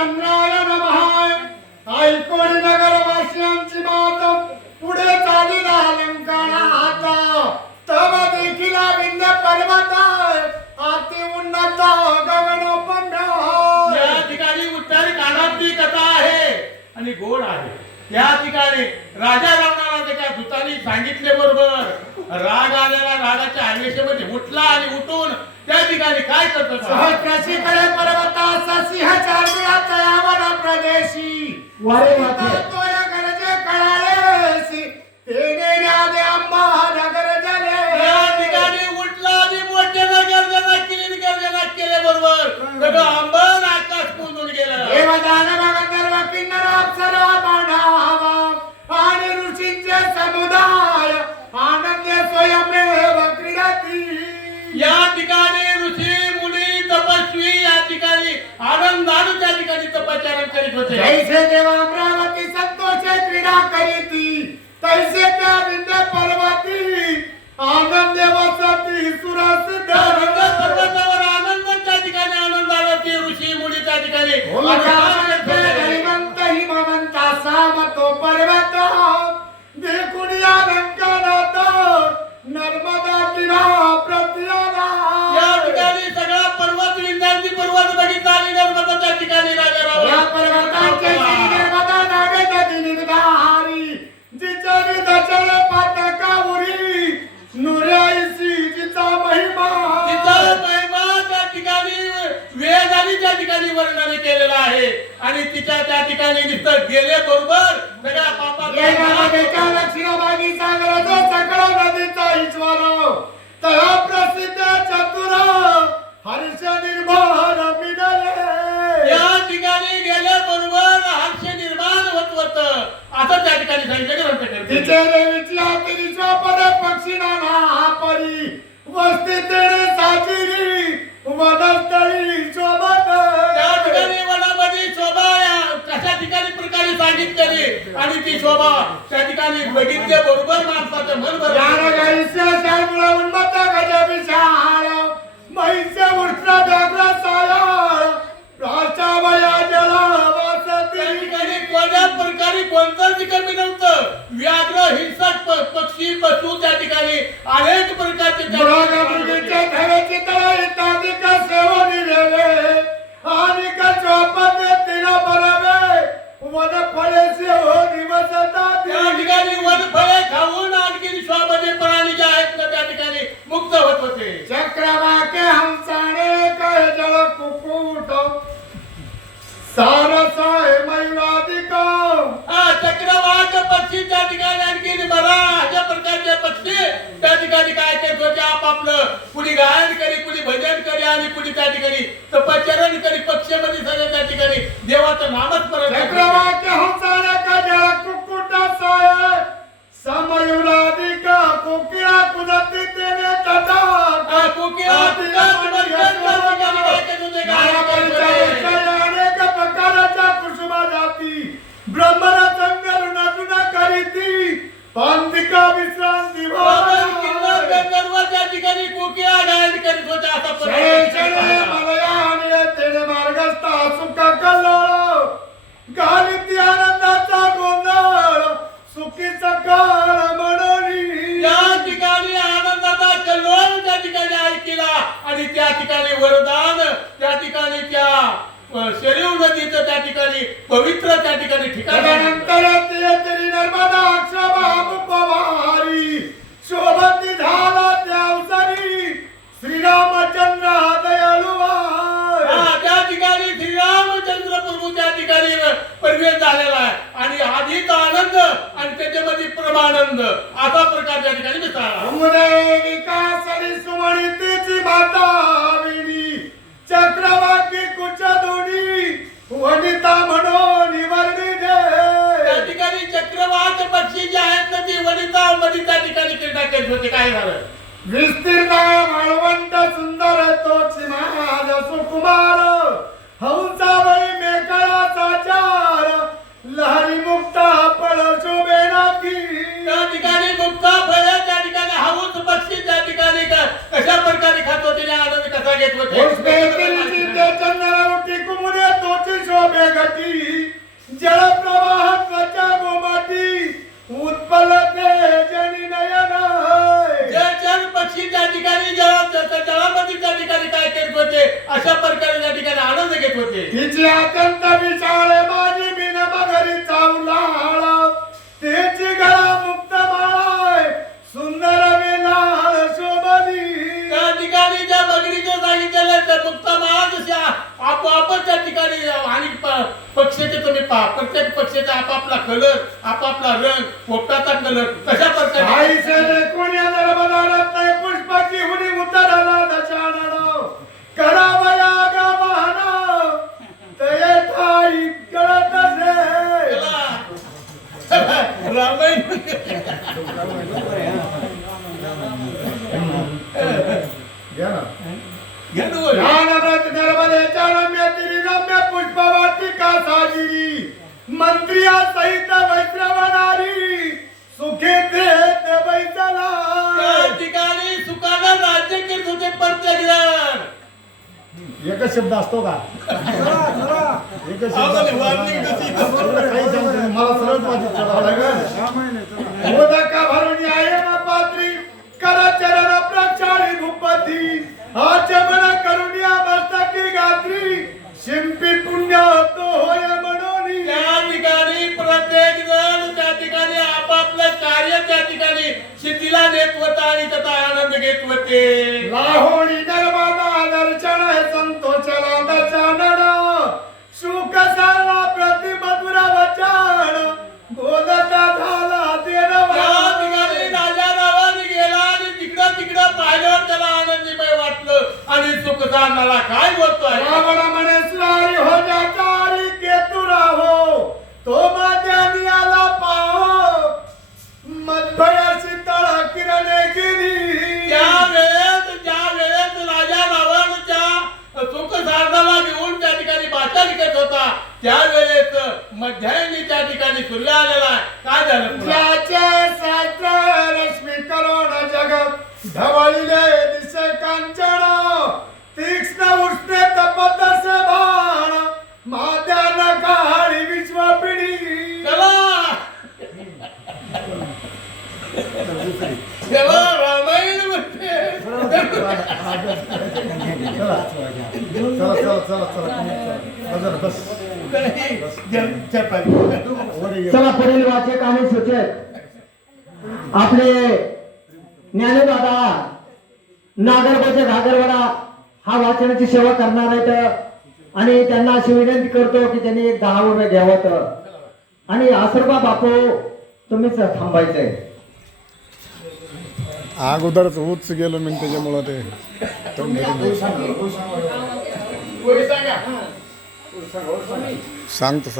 रामचंद्राय नमः ऐकोन नगरवासियांची बात पुढे चालिला अलंकारात तव देखील विंध्य पर्वत अति उन्नत गगनोपम्य या ठिकाणी उत्तरी कानातली कथा आहे आणि गोड आहे. या ठिकाणी राजा रावणाला त्याच्या दूतांनी सांगितले बरोबर राग आलेला रागाच्या आवेशामध्ये उठला आणि उठून त्या ठिकाणी काय करतो सहस्रशीकडे पर्वतास सिंह चारविळात यावन प्रदेशी वारे माथे तोय गरजे कळालेसी तेने न्यादे अंबा नगर जले. या ठिकाणी उठला आणि मोठ्यानं गर्जना केले बरोबर सगळं अंबर आकाश पुंजून गेलं. देवदान भगंधर्व किन्नर अप्सरा मांडावा आणि ऋषींचे समुदाय आनंदे स्वयमेव क्रीडती. या ठिकाणी ऋषी मुनी तपस्वी या ठिकाणी आनंदाने त्या ठिकाणी तपश्चर्या करीत होते. जैसे देव अमरावती संतोषे क्रीडा करीती तैसे त्या विंध्य पर्वती आनंदे वसती सुरसिद्ध. पर्वतावर आनंद त्या ठिकाणी आनंद आला की ऋषी मुनी त्या ठिकाणी हरिमंत हिमवंता सामतो पर्वत देखून या लंकानाथ नर्मदा तीरा प्रत्याला. या ठिकाणी सगळा पर्वत विंध्याची पर्वत बघितला आणि नर्मदा त्या ठिकाणी राजा या रावण पर्वताचे श्री नर्मदा नावे नदी निर्धारी जिचरी दचले पातकावरी नुऱ्याईसी जिचा महिमा. तिचा महिमा त्या ठिकाणी वेदांनी त्या ठिकाणी वर्णन केलेला आहे आणि तिच्या त्या ठिकाणी नुसतं गेले बरोबर सगळ्या या पापाचा नदीच्या दक्षिणभागी सागर जो सकळ नदीचा ईश्वर तया प्रसिद्ध चतुर हर्ष निर्भर मिळाले. या ठिकाणी गेले बरोबर हर्ष निर्माण होत होत असं त्या ठिकाणी सांगितलं ग्रंथकार. तिचे देवीची आतिरी शोभने पक्षी नाना परी वस्ती तेरे साजिरी वनस्थळी शोभत. त्या ठिकाणी वनामध्ये शोभा कशा ठिकाणी प्रकारे सांगितलेली आणि ती शोभा त्या ठिकाणी बघितले बरोबर माणसाचं मन भरलं. गाईच्या शाळमुळे उन्मत्त गज विशाळ महिष्य उष्ण व्याघ्र सायाळ प्राचावया जल त्या वासती. ठिकाणी कोणत्या प्रकारे कोणतंच कमी नव्हतं. व्याघ्र हिंसक पक्षी पशु त्या ठिकाणी अनेक प्रकारचे त्या मुळागामुळीचे धवेची तळे इत्यादी का सेवनी रेवे आणि का चौपदे तिला बरवे वन फळे सेव निवसता. त्या ठिकाणी वनफळे खाऊन आणखी स्वामध्ये प्राणी जे आहेत ना त्या ठिकाणी मुक्त होत होते. चक्रवाके हंसाने कहे जळ कुकुट सारसाय मयूरादिक. चक्रवाक पक्षी त्या ठिकाणी आणखी बरा अशा प्रकारचे पक्षी त्या ठिकाणी काय करत होते आपापलं कुणी गायन करी कुणी भजन करी आणि कुणी त्या ठिकाणी तपश्चरण करी पक्षामध्ये सगळं त्या ठिकाणी देवाचं नामच स्मरण करत होते. चक्रवाके हंसाने कहे जळ कुकुट साय समयूरादिक कोकिळा कुजती तेने तटा कोकिळा त्या ठिकाणी काय करत होते अनेक प्रकारच्या कुसुमा जाती ब्रह्मण संगरुण तुना करीती पांदिका विश्रांती त्या ठिकाणी कोकिळा गायन करीत होत्या असा मलयाने तेने मार्गस्थ सुख कल्लोळ गालिती आनंदाचा गोंधळ सुखी सकाळ म्हणून. या ठिकाणी आनंदाचा कल्लोळ त्या ठिकाणी ऐकला आणि त्या ठिकाणी वरदान त्या ठिकाणी त्या शरीर नदीचं त्या ठिकाणी पवित्र त्या ठिकाणी ठिकाण. तदनंतर तरी नर्मदा अक्षभारी शोभती झाला त्या अवसरी श्रीरामचंद्र दयाळुवा. त्या ठिकाणी श्रीरामचंद्र प्रभू त्या ठिकाणी प्रवेश झालेला आहे आणि आधीचा आनंद आणि त्याच्यामध्ये परमानंद असा प्रकार त्या ठिकाणी मिसळला. उदय विकासरी सुमणितीची माता विणी चक्रवाकी कुच दोडी वनिता म्हणून निवर्णी त्या ठिकाणी चक्रवाक पक्षी जे आहेत ना ती वनिता मध्ये त्या ठिकाणी क्रीडा करत होते. काय झालं विस्तीर्ण माळवंत सुंदर तोची महाराज सुकुमार हंसावळी मेघळाचा चार लहरी मुक्ता फळ शोभे नाकी. त्या ठिकाणी मुक्ता फळे त्या ठिकाणी हौस पक्षी त्या ठिकाणी कशा प्रकारे खात होते आनंद कसा घेत होते. चंद्र उठी कुमुदे तोची शोभे तिची अत्यंत विशाळ माझी बिन मगरी चावलाळ तिची गळा मुक्त माळाय सुंदर विलाळ शोभली. त्या ठिकाणी ज्या मगरीचं सांगितलेलं त्या मुक्ता माळा जशी आपोआपच त्या ठिकाणी आणि पक्षाचे तुम्ही पहा प्रत्येक पक्षाचा आपापला कलर आपापला रंग पोपटाचा कलर तशा प्रकारे आईसे कोण्या दरबारात नाही पुष्पाची हुडी उतरला दशानन करावया गमन ते ठाई कळत असे. रामायण ज्ञानव्रत नर्मदेच्या रम्य तिरी रम्य पुष्पवाटिका साजिरी मंत्रिया सहित वैश्रवणारी सुखे देत बैसला. त्या ठिकाणी सुखानं राज्य करत होते प्रत्येक जण. एकच शब्द असतो का? एकच आम्हाला warning कशी? मला सरळ पाहिजे चलावं लागेल. मोदका भरून आहे ना पात्री करा चरण प्रचारी भूपती आचमन करून या मस्तकी गात्री शिंपी पुण्य तो होय म्हणून. त्या ठिकाणी प्रत्येक जण त्या ठिकाणी आपापलं कार्य त्या ठिकाणी शेतीला नेत होता आणि त्याचा आनंद घेत होते. लाहोणी नर्मदा दर्शन संतोषला दर्शनन सुख सारा प्रति मधुर वचन बोलता झाला त्या ठिकाणी राजा रावाने गेला आणि तिकडं पाहिल्यावर त्याला आनंदीमय वाटलं आणि सुख जाणारा काय बोलतोय. रावण म्हणे स्वारी हो जाचारी केतुरा हो तो माझ्या नियाला पाहो मधभया शीतळ किरणे गिरी. ज्या वेळेस राजा रावणच्या सुख साधनाला घेऊन त्या ठिकाणी बाचा निघत होता त्यावेळेस मध्याह्नी त्या ठिकाणी सूर्य आलेला काय झालं पुन्हा? ज्याचे सहस्र रश्मी करोड जगत ढवळले दिसे कांचन तीक्ष्ण उष्णे तपतसे बाण माद्यान काळी विश्वपिढी. चला तेव्हा रामायण म्हणते चला पुढील वाचक आणि सूचक आपले ज्ञानदादा नागरबाच्या घागरवाडा हा वाचनाची सेवा करणार आहेत आणि त्यांना अशी विनंती करतो की त्यांनी एक 10 उभे घ्यावं आणि आसरबा बापू तुम्हीच थांबायचंय. अगोदरच उच गेलो मी त्याच्यामुळं ते कोणी सांगा सांगतो